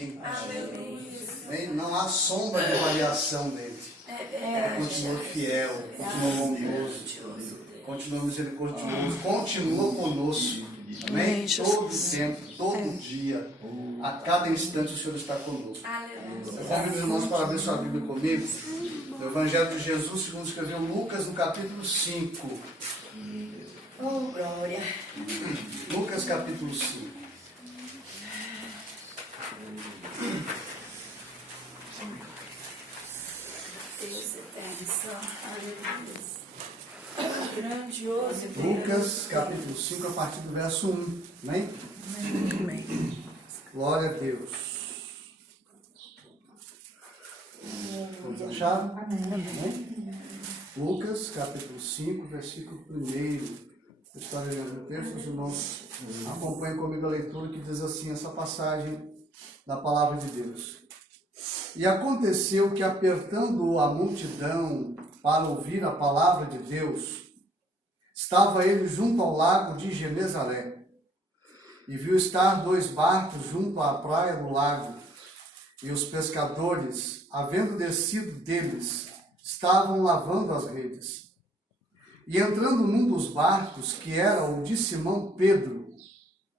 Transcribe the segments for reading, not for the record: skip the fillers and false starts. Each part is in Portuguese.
Amém. Amém. Não há sombra de variação nele. Continua fiel, continua bondoso, continua misericordioso, continua conosco. Amém? Todo tempo, todo dia, a cada instante o Senhor está conosco. Eu convido os irmãos para abrir sua Bíblia comigo. No Evangelho de Jesus, segundo escreveu Lucas, no capítulo 5. Oh, glória. Lucas, capítulo 5. Deus eterno, aleluia. Grandioso Deus. Lucas, capítulo 5, a partir do verso 1. Amém? Amém. Glória a Deus. Vamos achar? Amém. Lucas, capítulo 5, versículo 1. Eu estou lendo o texto, os irmãos acompanhem comigo a leitura que diz assim, essa passagem da palavra de Deus. E aconteceu que, apertando a multidão para ouvir a palavra de Deus, estava ele junto ao lago de Genezaré, e viu estar 2 barcos junto à praia do lago, e os pescadores, havendo descido deles, estavam lavando as redes. E entrando num dos barcos, que era o de Simão Pedro,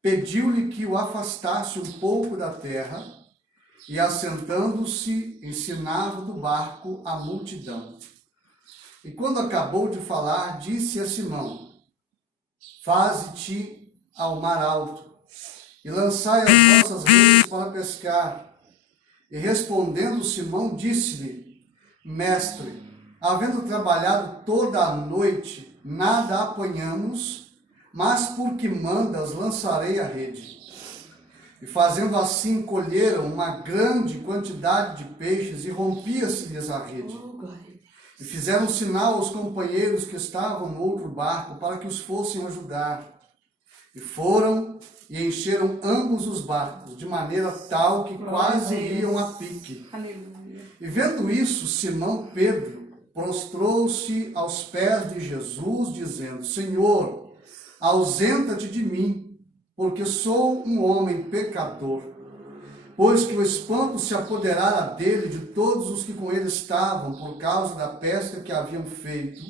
pediu-lhe que o afastasse um pouco da terra, e assentando-se, ensinava do barco a multidão. E quando acabou de falar, disse a Simão, faze-te ao mar alto, e lançai as vossas redes para pescar. E respondendo Simão, disse-lhe, mestre, havendo trabalhado toda a noite, nada apanhamos, mas porque mandas, lançarei a rede. E fazendo assim, colheram uma grande quantidade de peixes, e rompia-se-lhes a rede. E fizeram sinal aos companheiros que estavam no outro barco, para que os fossem ajudar. E foram e encheram ambos os barcos, de maneira tal que quase iam a pique. Aleluia. E vendo isso, Simão Pedro prostrou-se aos pés de Jesus, dizendo, Senhor, ausenta-te de mim, porque sou um homem pecador. Pois que o espanto se apoderara dele de todos os que com ele estavam, por causa da pesca que haviam feito,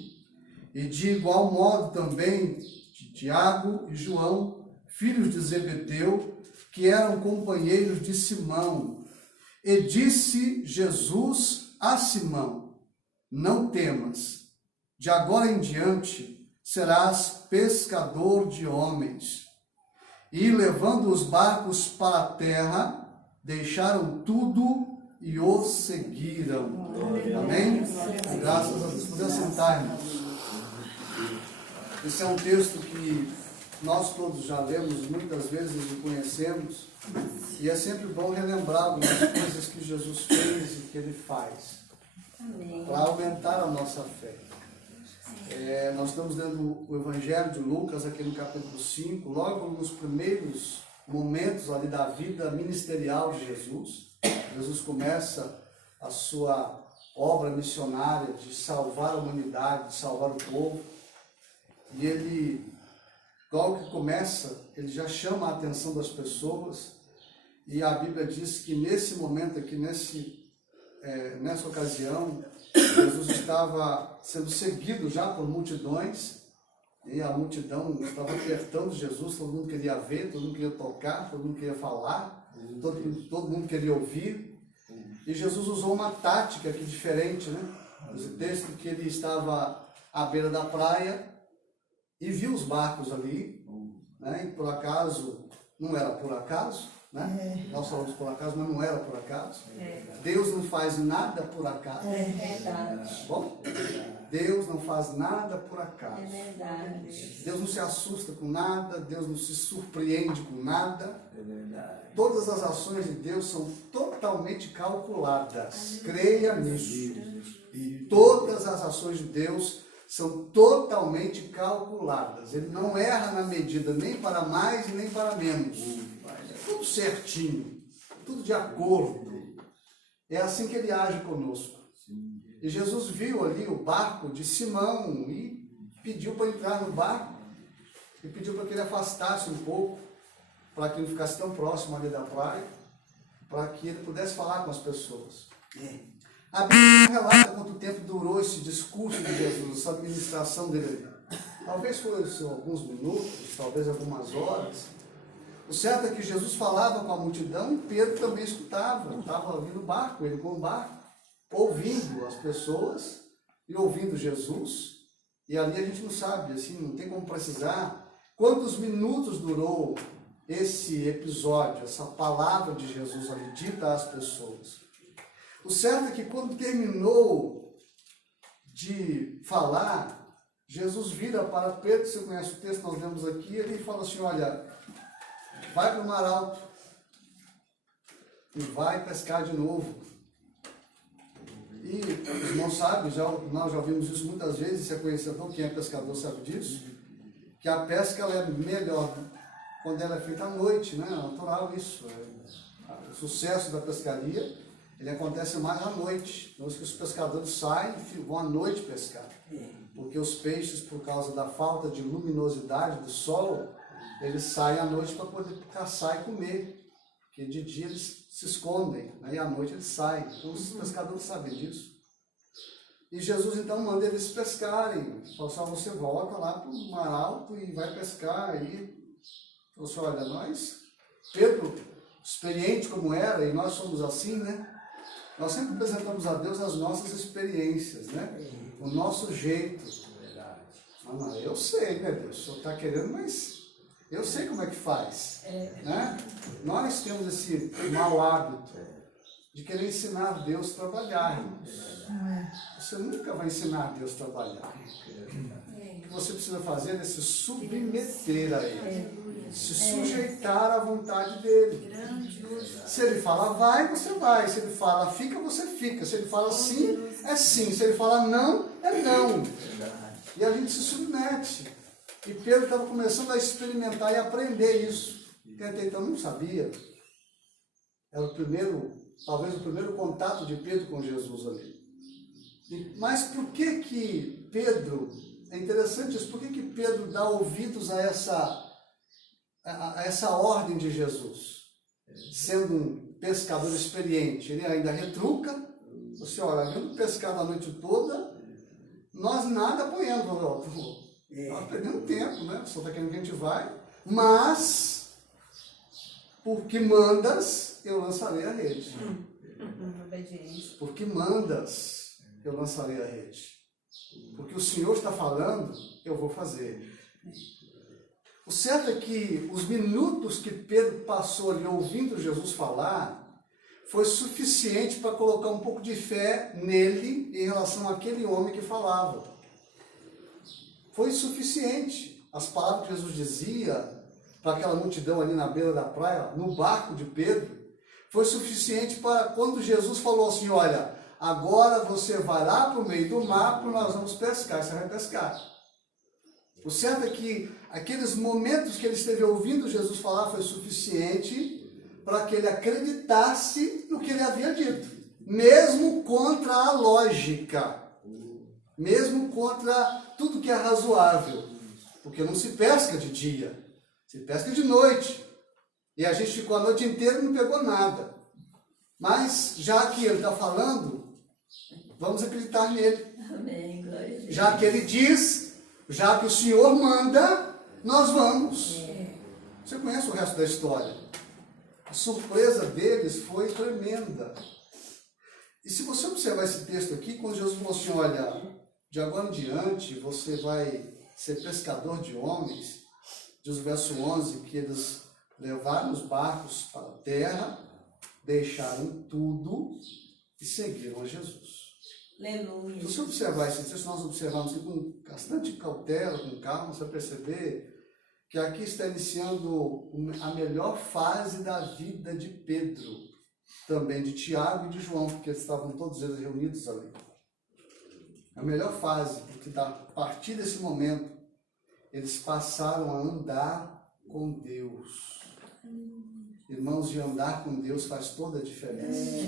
e de igual modo também de Tiago e João, filhos de Zebedeu, que eram companheiros de Simão. E disse Jesus a Simão, não temas, de agora em diante serás pescador de homens. E levando os barcos para a terra, deixaram tudo e os seguiram. Amém? Graças a Deus. Podemos sentar, irmãos. Esse é um texto que nós todos já lemos muitas vezes e conhecemos. E é sempre bom relembrar algumas coisas que Jesus fez e que Ele faz. Para aumentar a nossa fé. Nós estamos lendo o Evangelho de Lucas, aqui no capítulo 5, logo nos primeiros momentos ali da vida ministerial de Jesus. Jesus começa a sua obra missionária de salvar a humanidade, de salvar o povo. E ele, logo que começa, ele já chama a atenção das pessoas. E a Bíblia diz que nesse momento aqui, nessa ocasião, Jesus estava sendo seguido já por multidões, e a multidão estava apertando Jesus, todo mundo queria ver, todo mundo queria tocar, todo mundo queria falar, todo mundo queria ouvir. E Jesus usou uma tática aqui diferente, né? O texto que ele estava à beira da praia e viu os barcos ali, né? E por acaso, não era por acaso, né? Nós falamos por acaso, mas não era por acaso. Deus não faz nada por acaso. É verdade. Bom? Deus não faz nada por acaso. É verdade. Deus não se assusta com nada, Deus não se surpreende com nada. É verdade. Todas as ações de Deus são totalmente calculadas. Creia nisso. E todas as ações de Deus são totalmente calculadas. Ele não erra na medida nem para mais e nem para menos. Tudo certinho, tudo de acordo. É assim que ele age conosco. E Jesus viu ali o barco de Simão e pediu para entrar no barco e pediu para que ele afastasse um pouco, para que não ficasse tão próximo ali da praia, para que ele pudesse falar com as pessoas. A Bíblia não relata quanto tempo durou esse discurso de Jesus, essa administração dele. Talvez fosse alguns minutos, talvez algumas horas. O certo é que Jesus falava com a multidão e Pedro também escutava. Estava ali no barco, ele com o barco, ouvindo as pessoas e ouvindo Jesus. E ali a gente não sabe, assim, não tem como precisar quantos minutos durou esse episódio, essa palavra de Jesus ali dita às pessoas. O certo é que quando terminou de falar, Jesus vira para Pedro, você conhece o texto que nós lemos aqui, ele fala assim, olha, vai para o mar alto e vai pescar de novo. E os irmãos sabem, nós já ouvimos isso muitas vezes, se é conhecedor, quem é pescador sabe disso, que a pesca ela é melhor quando ela é feita à noite, né? É natural isso. O sucesso da pescaria, ele acontece mais à noite. Então, os pescadores saem e vão à noite pescar. Porque os peixes, por causa da falta de luminosidade do sol, eles saem à noite para poder caçar e comer. Porque de dia eles se escondem, né? E à noite eles saem. Então, os pescadores sabem disso. E Jesus, então, manda eles pescarem. Fala só, você volta lá para o mar alto e vai pescar. E falou assim, olha, nós, Pedro, experiente como era, e nós somos assim, né? Nós sempre apresentamos a Deus as nossas experiências, né? O nosso jeito. Não, eu sei, né, Deus? O senhor está querendo, mas eu sei como é que faz. Né? Nós temos esse mau hábito de querer ensinar Deus a trabalhar. Você nunca vai ensinar Deus a trabalhar. O que você precisa fazer é se submeter a Ele. Se sujeitar à vontade dele. Se ele fala vai, você vai. Se ele fala fica, você fica. Se ele fala sim, é sim. Se ele fala não, é não. E a gente se submete. E Pedro estava começando a experimentar e aprender isso. Porque até então não sabia. Era talvez o primeiro contato de Pedro com Jesus ali. Mas por que Pedro, é interessante isso, por que Pedro dá ouvidos a essa ordem de Jesus? Sendo um pescador experiente, ele ainda retruca, você olha, vindo pescar a noite toda, nós nada apoiando, nós perdemos tempo, né? Só está querendo que a gente vai, mas, porque mandas, eu lançarei a rede. Porque mandas, eu lançarei a rede. Porque o Senhor está falando, eu vou fazer. O certo é que os minutos que Pedro passou ali ouvindo Jesus falar, foi suficiente para colocar um pouco de fé nele em relação àquele homem que falava. Foi suficiente. As palavras que Jesus dizia para aquela multidão ali na beira da praia, no barco de Pedro, foi suficiente para quando Jesus falou assim, olha, agora você vai lá para o meio do mar, porque nós vamos pescar, você vai pescar. O certo é que aqueles momentos que ele esteve ouvindo Jesus falar foi suficiente para que ele acreditasse no que ele havia dito, mesmo contra a lógica, mesmo contra tudo que é razoável, porque não se pesca de dia, se pesca de noite, e a gente ficou a noite inteira e não pegou nada. Mas já que ele está falando, vamos acreditar nele. Amém, glória a Deus. Já que ele diz, já que o Senhor manda, nós vamos. Você conhece o resto da história. A surpresa deles foi tremenda. E se você observar esse texto aqui, quando Jesus falou assim, olha, de agora em diante você vai ser pescador de homens, diz o verso 11, que eles levaram os barcos para a terra, deixaram tudo e seguiram a Jesus. Aleluia. Se você observar esse texto, nós observamos com bastante cautela, com calma, você vai perceber que aqui está iniciando a melhor fase da vida de Pedro, também de Tiago e de João, porque estavam todos eles reunidos ali. A melhor fase, porque a partir desse momento, eles passaram a andar com Deus. Irmãos, de andar com Deus faz toda a diferença.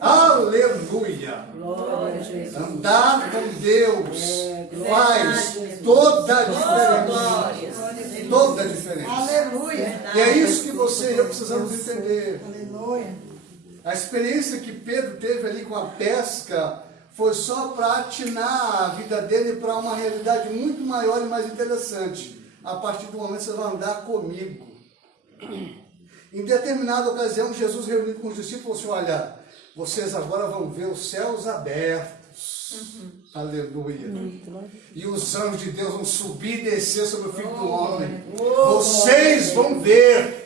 Aleluia! Glória a Jesus. Andar com Deus faz toda a diferença. Toda a diferença. Aleluia. E é isso que você e eu precisamos entender. Aleluia. A experiência que Pedro teve ali com a pesca foi só para atinar a vida dele para uma realidade muito maior e mais interessante. A partir do momento que você vai andar comigo. Em determinada ocasião, Jesus reunido com os discípulos falou assim, olha, vocês agora vão ver os céus abertos. Aleluia. E os anjos de Deus vão subir e descer sobre o Filho do Homem. Vocês vão ver.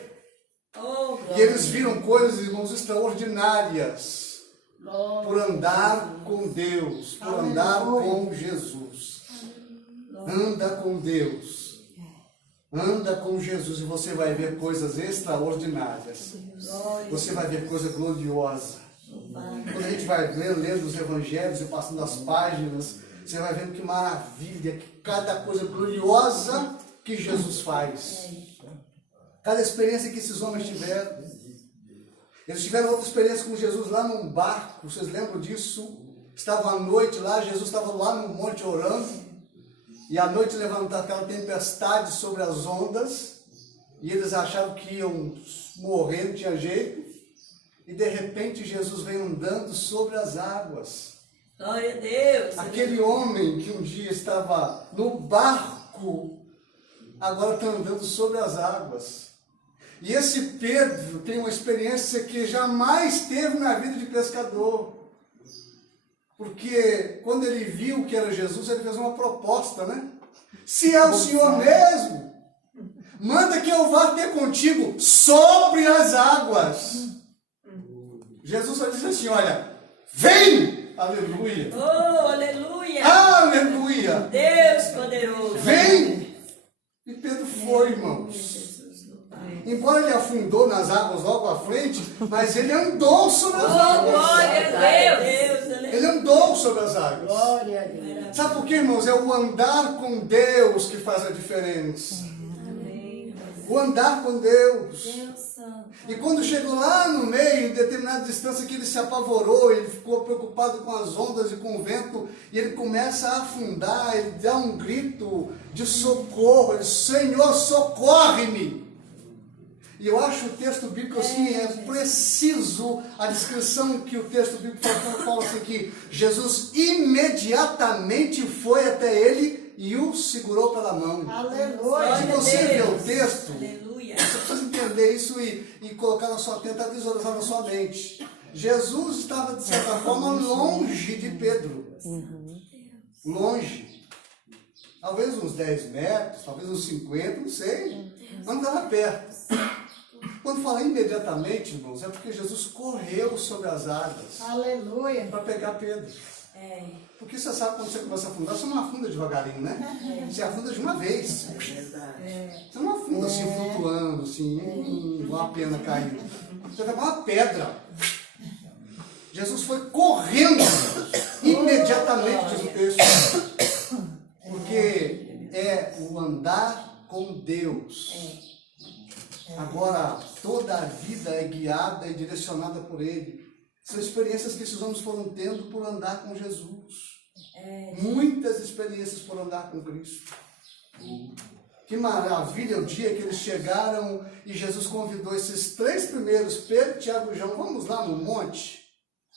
E eles viram coisas, irmãos, extraordinárias. Por andar com Deus, por andar com Jesus. Anda com Deus. Anda com Jesus e você vai ver coisas extraordinárias. Você vai ver coisa gloriosa. Quando a gente vai lendo os evangelhos e passando as páginas, você vai vendo que maravilha, que cada coisa gloriosa que Jesus faz. Cada experiência que esses homens tiveram. Eles tiveram outra experiência com Jesus lá num barco, vocês lembram disso? Estava à noite lá, Jesus estava lá no monte orando. E à noite levantou aquela tempestade sobre as ondas, e eles acharam que iam morrer, não tinha jeito, e de repente Jesus veio andando sobre as águas. Glória a Deus. Aquele homem que um dia estava no barco, agora está andando sobre as águas. E esse Pedro tem uma experiência que jamais teve na vida de pescador. Porque quando ele viu que era Jesus, ele fez uma proposta, né? Se é o Senhor mesmo, manda que eu vá ter contigo sobre as águas. Jesus só disse assim, olha, vem! Aleluia! Oh, aleluia! Aleluia! Deus poderoso! Vem! E Pedro foi, irmãos. Embora ele afundou nas águas logo à frente, mas ele andou sobre as águas. Glória a Deus! Ele andou sobre as águas. Glória a Deus. Sabe por quê, irmãos? É o andar com Deus que faz a diferença. Amém. O andar com Deus. Deus Santo. E quando chegou lá no meio, em determinada distância, que ele se apavorou, ele ficou preocupado com as ondas e com o vento, e ele começa a afundar, ele dá um grito de socorro, ele diz, Senhor, socorre-me! E eu acho o texto bíblico assim, é preciso a descrição que o texto bíblico fala assim, que Jesus imediatamente foi até ele e o segurou pela mão. Aleluia. Se você vê o texto, Aleluia. você precisa entender isso e colocar na sua, tentar visualizar na sua mente. Jesus estava, de certa forma, longe de Pedro. Longe. Talvez uns 10 metros, talvez uns 50, não sei. Mas não estava perto. Quando fala imediatamente, irmãos, é porque Jesus correu sobre as águas Aleluia. para pegar Pedro. Porque você sabe quando você começa a afundar, você não afunda devagarinho, né? Você afunda de uma vez. Você não afunda assim, flutuando, assim, uma pena caindo. Você vai uma pedra. Jesus foi correndo imediatamente, diz o texto. Porque é o andar com Deus. Agora, toda a vida é guiada e direcionada por Ele. São experiências que esses homens foram tendo por andar com Jesus. Muitas experiências por andar com Cristo. Que maravilha o dia que eles chegaram e Jesus convidou esses 3 primeiros, Pedro, Tiago e João, vamos lá no monte?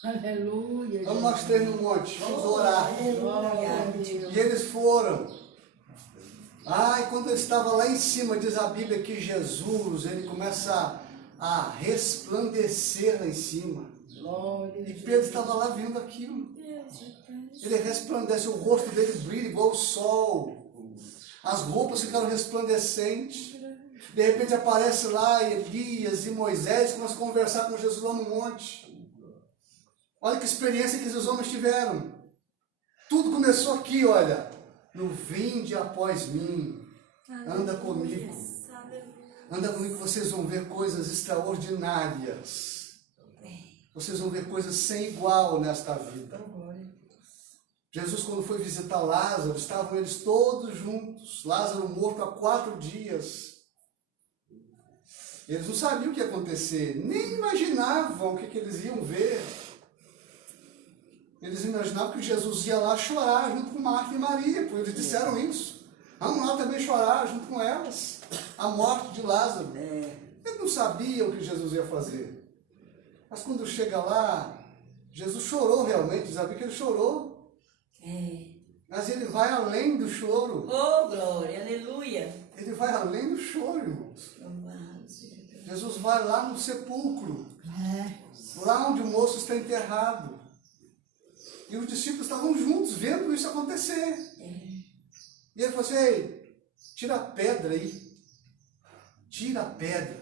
Aleluia. Vamos nós 3 no monte, vamos orar. E eles foram. E quando ele estava lá em cima, diz a Bíblia que Jesus, ele começa a resplandecer lá em cima. E Pedro estava lá vendo aquilo. Ele resplandece, o rosto dele brilha igual o sol. As roupas ficaram resplandecentes. De repente aparece lá Elias e Moisés, começam a conversar com Jesus lá no monte. Olha que experiência que esses homens tiveram. Tudo começou aqui, olha. No vinde após mim, anda comigo. Anda comigo, vocês vão ver coisas extraordinárias. Vocês vão ver coisas sem igual nesta vida. Jesus, quando foi visitar Lázaro, estavam eles todos juntos. Lázaro morto há 4 dias. Eles não sabiam o que ia acontecer, nem imaginavam o que eles iam ver. Eles imaginavam que Jesus ia lá chorar junto com Marta e Maria, porque eles disseram isso. Vamos lá também chorar junto com elas. A morte de Lázaro. Eles não sabiam o que Jesus ia fazer. Mas quando chega lá, Jesus chorou realmente, sabia que ele chorou. Mas ele vai além do choro. Oh, glória, aleluia. Ele vai além do choro, irmãos. Louvado seja Deus. Jesus vai lá no sepulcro, lá onde o moço está enterrado. E os discípulos estavam juntos, vendo isso acontecer. E ele falou assim, ei, tira a pedra aí. Tira a pedra.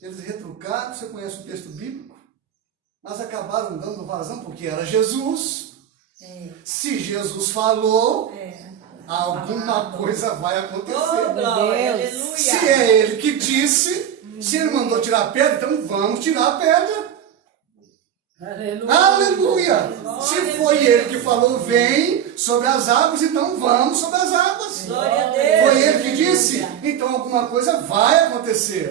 Eles retrucaram, você conhece o texto bíblico, mas acabaram dando vazão, porque era Jesus. Se Jesus falou, alguma coisa vai acontecer. Oh, glória, aleluia. Se é ele que disse, se ele mandou tirar a pedra, então vamos tirar a pedra. Aleluia. Aleluia! Se foi ele que falou, vem sobre as águas, então vamos sobre as águas. Glória a Deus. Foi ele que disse, então alguma coisa vai acontecer.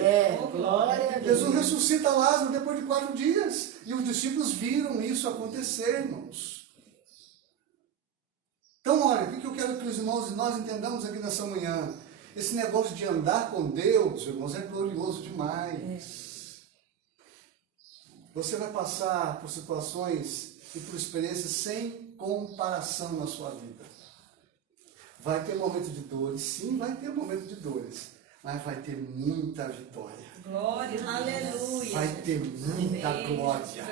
Glória a Deus. Jesus ressuscita Lázaro depois de 4 dias. E os discípulos viram isso acontecer, irmãos. Então, olha, o que eu quero que os irmãos e nós entendamos aqui nessa manhã? Esse negócio de andar com Deus, irmãos, é glorioso demais. Você vai passar por situações e por experiências sem comparação na sua vida. Vai ter momento de dores, sim, vai ter momento de dores, mas vai ter muita vitória. Glória, aleluia. Vai ter muita glória.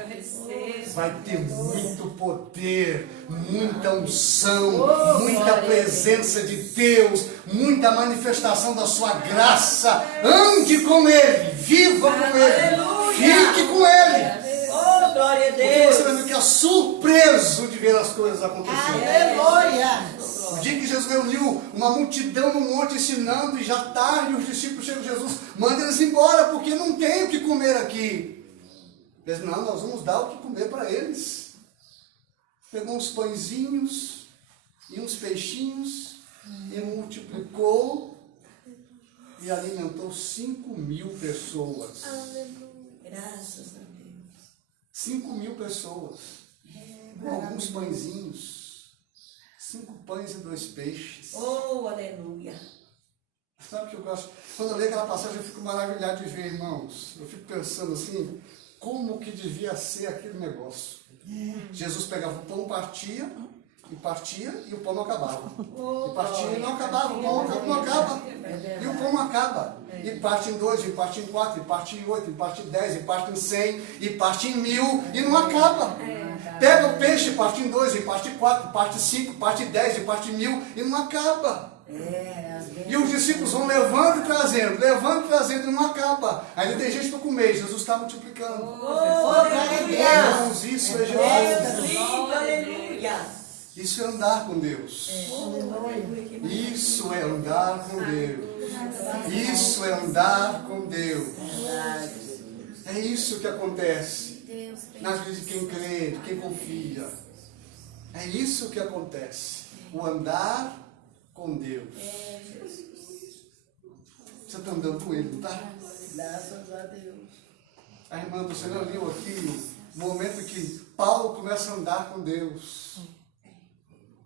Vai ter muito poder, muita unção, muita presença de Deus, muita manifestação da sua graça. Ande com Ele, viva com Ele, fique com Ele. Oh, glória a Porque Deus. você vai ficar surpreso de ver as coisas acontecendo. Aleluia. O dia que Jesus reuniu uma multidão no monte ensinando, e já tarde os discípulos chegam, Jesus manda eles embora, porque não tem o que comer aqui. Eles, não, nós vamos dar o que comer para eles. Pegou uns pãezinhos e uns peixinhos e multiplicou e alimentou 5.000 pessoas. Graças a Deus. 5.000 pessoas. Com alguns pãezinhos. 5 pães e 2 peixes. Oh, aleluia. Sabe o que eu gosto? Quando eu leio aquela passagem, eu fico maravilhado de ver, irmãos. Eu fico pensando assim, como que devia ser aquele negócio. Jesus pegava o pão, partia, e o pão não acabava. E partia e não acabava, o pão não acaba. E o pão não acaba. E parte em 2, e parte em 4, e parte em 8, e parte em 10, e parte em 100, e parte em 1.000, e não acaba. Pega o peixe, parte em 2, e parte em 4, parte em 5, parte em 10, e parte em 1.000, e não acaba. E os discípulos vão levando e trazendo, e não acaba. Ainda tem gente para comer, Jesus está multiplicando. Irmãos, isso é Jesus. Aleluia. Isso é andar com Deus. Isso é andar com Deus. Isso é andar com Deus. É isso que acontece na vida de quem crê, de quem confia. É isso que acontece. O andar com Deus. Você está andando com Ele, não está? Graças a Deus. A irmã do Senhor leu aqui o momento que Paulo começa a andar com Deus.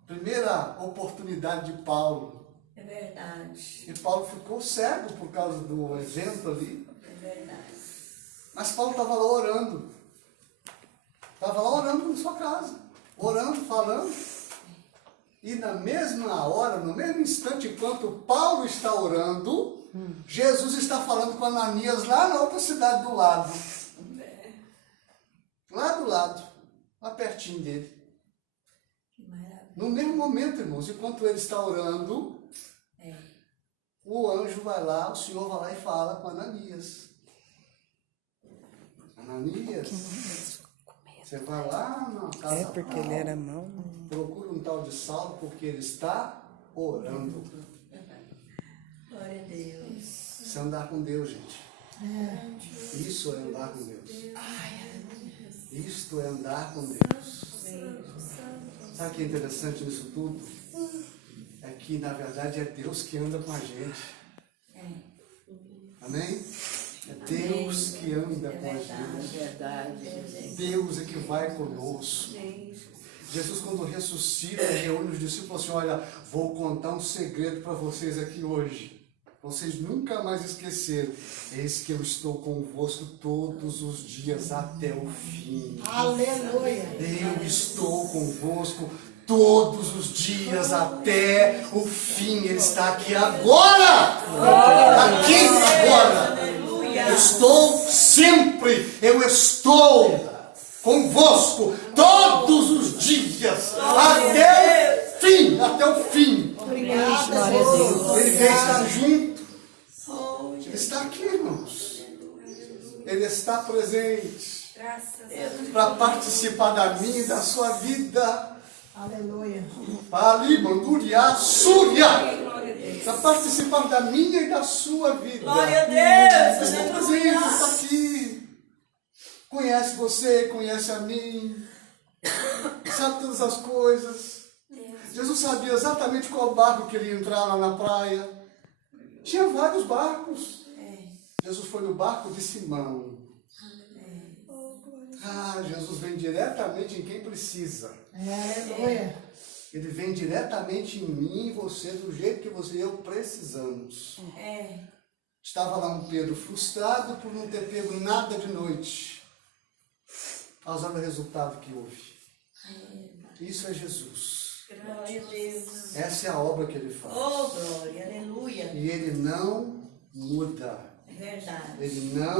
Primeira oportunidade de Paulo. É verdade. E Paulo ficou cego por causa do evento ali. É verdade. Mas Paulo estava lá orando. Estava lá orando na sua casa. Orando, falando. E na mesma hora, no mesmo instante, enquanto Paulo está orando, Jesus está falando com Ananias lá na outra cidade do lado. Lá do lado. Lá pertinho dele. Que maravilha. No mesmo momento, irmãos, enquanto ele está orando, o anjo vai lá, o Senhor vai lá e fala com Ananias. Ananias, você vai lá na casa porque ele era mau. procura um tal de Saulo, porque ele está orando. Glória a Deus. Isso é andar com Deus, gente. Isso é andar com Deus. Isto é andar com Deus. Sabe o que é interessante nisso tudo? É que, na verdade, é Deus que anda com a gente. Amém? É Deus que anda com a gente. Verdade. Deus é que vai conosco. Jesus, quando ressuscita, reúne os discípulos e fala assim, olha, vou contar um segredo para vocês aqui hoje. vocês nunca mais esqueceram. Eis que eu estou convosco todos os dias até o fim. Aleluia. Eu estou convosco todos os dias até o fim. Ele está aqui agora. Aqui agora. Eu estou sempre. Eu estou convosco todos os dias até o fim. Até o fim. Obrigada, Jesus. Ele quer estar junto. Oh, Ele está aqui, irmãos. Ele está presente graças a Deus. para participar da minha e da sua vida. Aleluia. Ali, Manduria, Súria. Glória a Deus. Para participar da minha e da sua vida. Glória a Deus. Ele está presente, ele está aqui. Conhece você, conhece a mim. Sabe todas as coisas. Jesus sabia exatamente qual barco que ele ia entrar lá na praia. Tinha vários barcos. Jesus foi no barco de Simão. Jesus vem diretamente em quem precisa. Aleluia. Ele vem diretamente em mim e você, do jeito que você e eu precisamos. Estava lá um Pedro frustrado por não ter pego nada de noite. Mas olha o resultado que houve. Isso é Jesus. Glória a Deus. Essa é a obra que ele faz. Oh, glória, aleluia. E ele não muda. É verdade. Ele não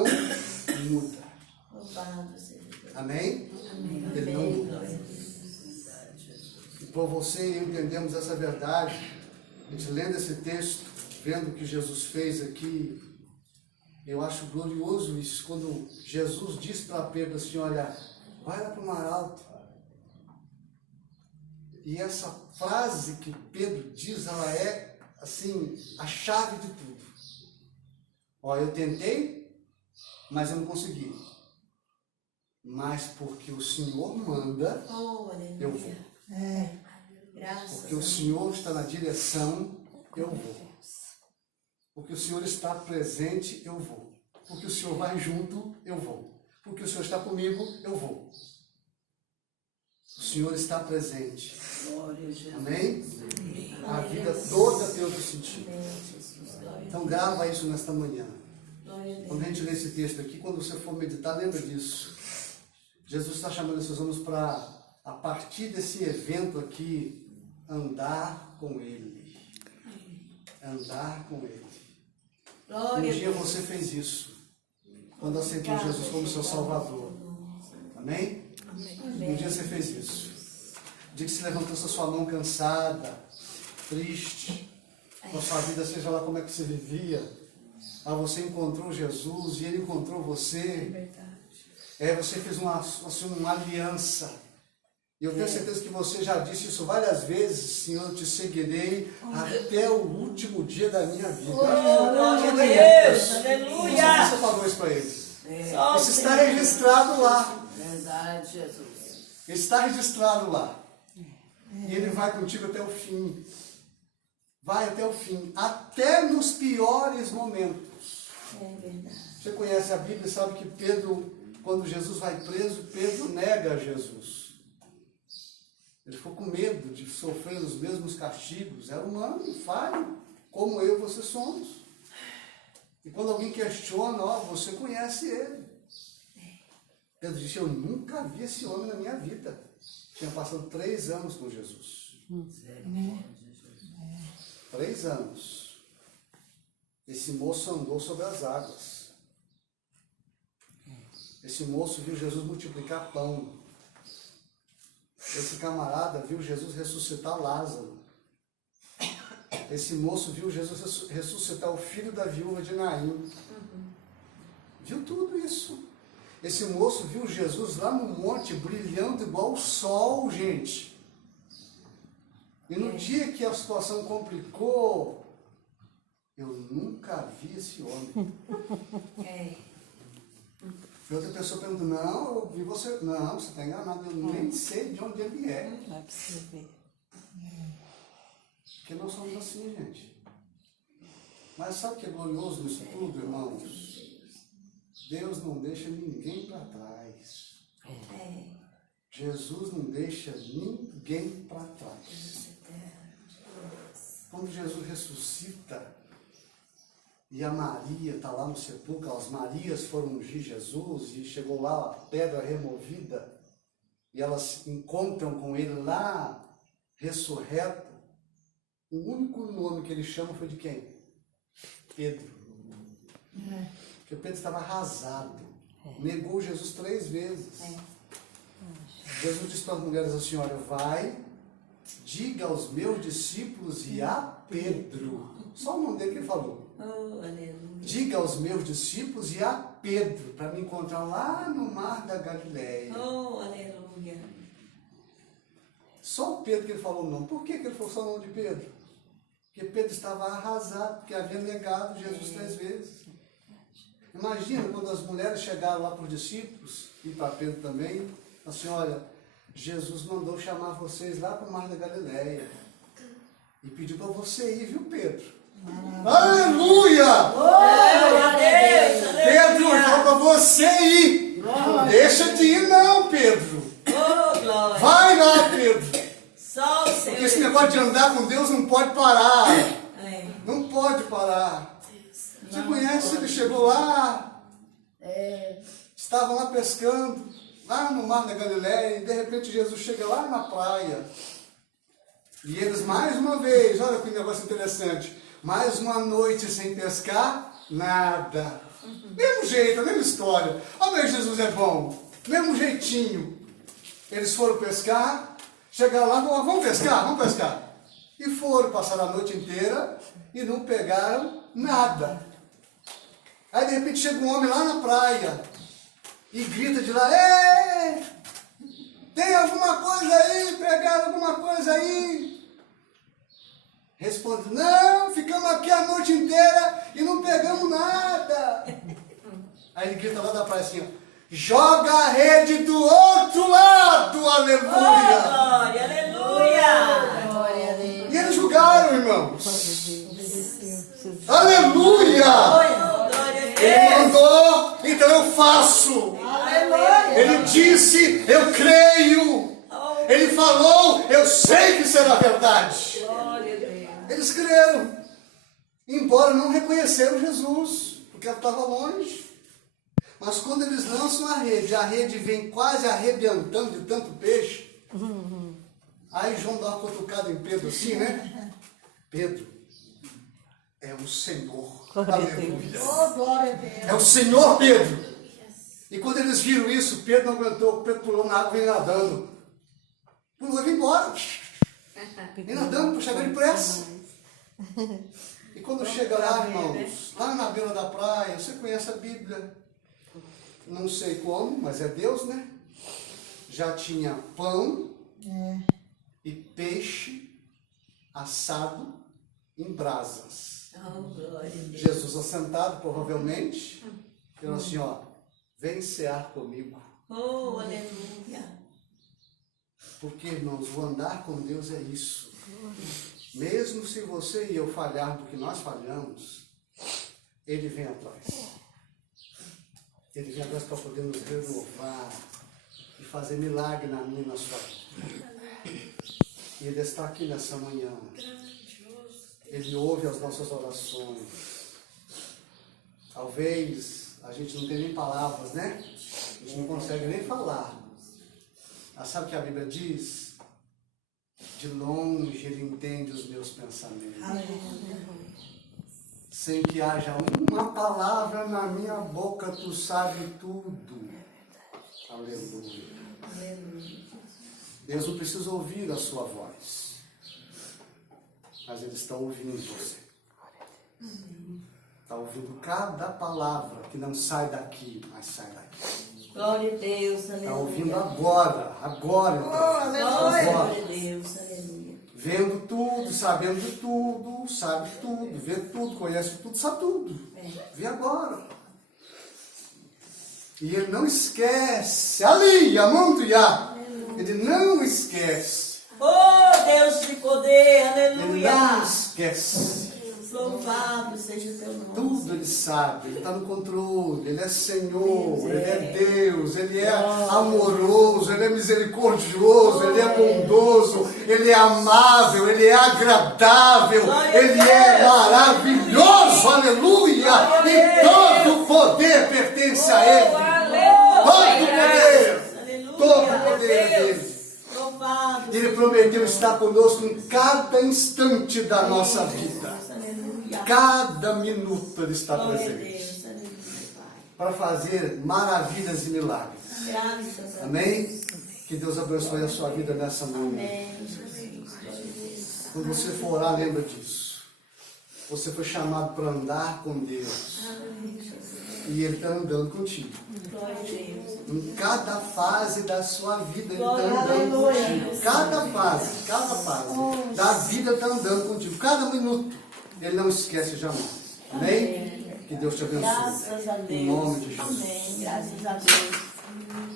muda. Louvado seja Deus. Amém? Amém. Ele não Amém. muda. Glória a Deus. E por você e eu entendemos essa verdade, a gente lendo esse texto, vendo o que Jesus fez aqui, eu acho glorioso isso, quando Jesus diz para Pedro assim, olha, vai lá para o mar alto. E essa frase que Pedro diz, ela é, assim, a chave de tudo. Ó, eu tentei, mas eu não consegui. Mas porque o Senhor manda, Oh, eu vou. aleluia. Graças Porque a o Deus. Senhor está na direção, eu vou. Porque o Senhor está presente, eu vou. Porque o Senhor vai junto, eu vou. Porque o Senhor está comigo, eu vou. O Senhor está presente. Amém? A vida toda tem outro sentido. Então grava isso nesta manhã. Quando a gente lê esse texto aqui, quando você for meditar, lembra disso. Jesus está chamando esses homens para, a partir desse evento aqui, andar com Ele. Andar com Ele. Um dia você fez isso. Quando aceitou Jesus como seu Salvador. Amém? Um dia você fez isso. Um dia que se levantou essa sua mão cansada, triste, com a sua vida, seja lá como é que você vivia. Aí você encontrou Jesus e Ele encontrou você. Você fez uma aliança. E eu tenho certeza que você já disse isso várias vezes, Senhor, eu te seguirei até o último dia da minha vida. Glória a Deus. Aleluia. Você falou isso para Ele. Isso está registrado lá. Verdade, Jesus. Está registrado lá. E Ele vai contigo até o fim. Vai até o fim. Até nos piores momentos. É verdade. Você conhece a Bíblia e sabe que Pedro, quando Jesus vai preso, Pedro nega a Jesus. Ele ficou com medo de sofrer os mesmos castigos. Era humano, falho, como eu e você somos. E quando alguém questiona, você conhece ele. Pedro disse, eu nunca vi esse homem na minha vida. Tinha passado 3 anos com Jesus. 3 anos. Esse moço andou sobre as águas. Esse moço viu Jesus multiplicar pão. Esse camarada viu Jesus ressuscitar Lázaro. Esse moço viu Jesus ressuscitar o filho da viúva de Naim. Viu tudo isso. Esse moço viu Jesus lá no monte, brilhando igual o sol, gente. E no dia que a situação complicou, eu nunca vi esse homem. E outra pessoa pergunta, não, eu vi você. Não, você está enganado, eu nem sei de onde ele é. Não é para você ver. Porque nós somos assim, gente. Mas sabe o que é glorioso nisso tudo, irmãos? Deus não deixa ninguém para trás. Jesus não deixa ninguém para trás. Quando Jesus ressuscita, E a Maria está lá no sepulcro, as Marias foram ungir Jesus e chegou lá a pedra removida e elas encontram com ele lá, ressurreto. O único nome que ele chama foi de quem? Pedro. Porque Pedro estava arrasado. Negou Jesus 3 vezes. Jesus disse para as mulheres assim, olha, vai, diga aos meus discípulos e a Pedro. Só o nome dele que ele falou. Oh, aleluia. Diga aos meus discípulos e a Pedro, para me encontrar lá no mar da Galileia. Oh, aleluia. Só o Pedro que ele falou o nome. Por que ele falou só o nome de Pedro? Porque Pedro estava arrasado, porque havia negado Jesus 3 vezes. Imagina quando as mulheres chegaram lá para os discípulos, e para Pedro também, assim, olha, Jesus mandou chamar vocês lá para o mar da Galileia. E pediu para você ir, viu, Pedro? Aleluia! Glória a Deus, aleluia. Pedro, ele falou para você ir. Não deixa de ir não, Pedro. Oh, glória. Vai lá, Pedro. Só o Senhor. Porque esse negócio de andar com Deus não pode parar. É. Não pode parar. Você conhece, ele chegou lá, estavam lá pescando, lá no mar da Galileia, e de repente Jesus chega lá na praia. E eles mais uma vez, olha que negócio interessante, mais uma noite sem pescar, nada. Mesmo jeito, a mesma história. Olha como Jesus é bom, mesmo jeitinho. Eles foram pescar, chegaram lá, vamos pescar, vamos pescar. E foram, passaram a noite inteira e não pegaram nada. Aí de repente chega um homem lá na praia e grita de lá, ei, tem alguma coisa aí? Pegaram alguma coisa aí? Responde, não, ficamos aqui a noite inteira e não pegamos nada. Aí ele grita lá da praia assim, ó, joga a rede do outro lado, Oh, aleluia. glória, aleluia. Glória a Deus. E eles julgaram, irmãos. Aleluia. Oh, glória a Ele Deus. mandou, então eu faço. Aleluia. Ele disse, eu creio. Ele falou, eu sei que será verdade. Glória a Deus. Eles creram, embora não reconheceram Jesus, porque ela estava longe. Mas quando eles lançam a rede vem quase arrebentando de tanto peixe. Aí João dá uma cutucada em Pedro assim, né? Pedro, é o Senhor. Aleluia. Oh, glória a Deus. É o Senhor, Pedro. E quando eles viram isso, Pedro não aguentou, Pedro pulou na água e veio nadando. Pulou e veio embora. E nadando para chegar depressa. E quando chega lá, irmãos, lá na beira da praia, você conhece a Bíblia. Não sei como, mas é Deus, né? Já tinha pão e peixe assado em brasas. Oh, glória a Deus. Jesus assentado, provavelmente, falou assim, ó, vem cear comigo. Oh, aleluia. Porque, irmãos, o andar com Deus é isso. Mesmo se você e eu falharmos do que nós falhamos, Ele vem atrás. Ele vem atrás para poder nos renovar e fazer milagre na minha e na sua vida. E Ele está aqui nessa manhã. Ele ouve as nossas orações. Talvez a gente não tenha nem palavras, né? A gente não consegue nem falar. Mas sabe o que a Bíblia diz? De longe Ele entende os meus pensamentos. Sem que haja uma palavra na minha boca, Tu sabe tudo. Aleluia. Aleluia. Deus não precisa ouvir a sua voz, mas Ele está ouvindo você. Está ouvindo cada palavra que não sai daqui, mas sai daqui. Glória a Deus, aleluia. Está ouvindo agora. Glória Agora. a Deus, aleluia. Vendo tudo, sabendo de tudo, sabe tudo, vê tudo, conhece tudo, sabe tudo. Vê agora. E Ele não esquece. Ali, Amantuiá. Ele não esquece. Oh, Deus de poder, Ele não aleluia. esquece. Louvado seja o teu nome. Tudo Ele sabe, Ele está no controle, Ele é Senhor, Ele é Deus, Ele é amoroso, Ele é misericordioso, Ele é bondoso, Ele é amável, Ele é agradável, Ele é maravilhoso. Deus, aleluia! E todo o poder pertence a Ele. Todo o poder, Aleluia. todo o poder é dele. Louvado. Ele prometeu estar conosco em cada instante da nossa vida. Aleluia. Cada minuto Ele está Glória a presente Deus. Aleluia, Pai. para fazer maravilhas e milagres. Graças a Deus. Amém? Que Deus abençoe a sua vida nessa manhã. Amém. Jesus. Glória a Deus. Quando você for orar, lembra disso. Você foi chamado para andar com Deus. Amém, Jesus. E Ele está andando contigo. Glória a Deus. Em cada fase da sua vida, Ele está Glória a andando Deus. contigo. Cada fase da vida está andando contigo. Cada minuto, Ele não esquece jamais. Amém? Que Deus te abençoe. Graças a Deus. Em nome de Jesus. Amém. Graças a Deus.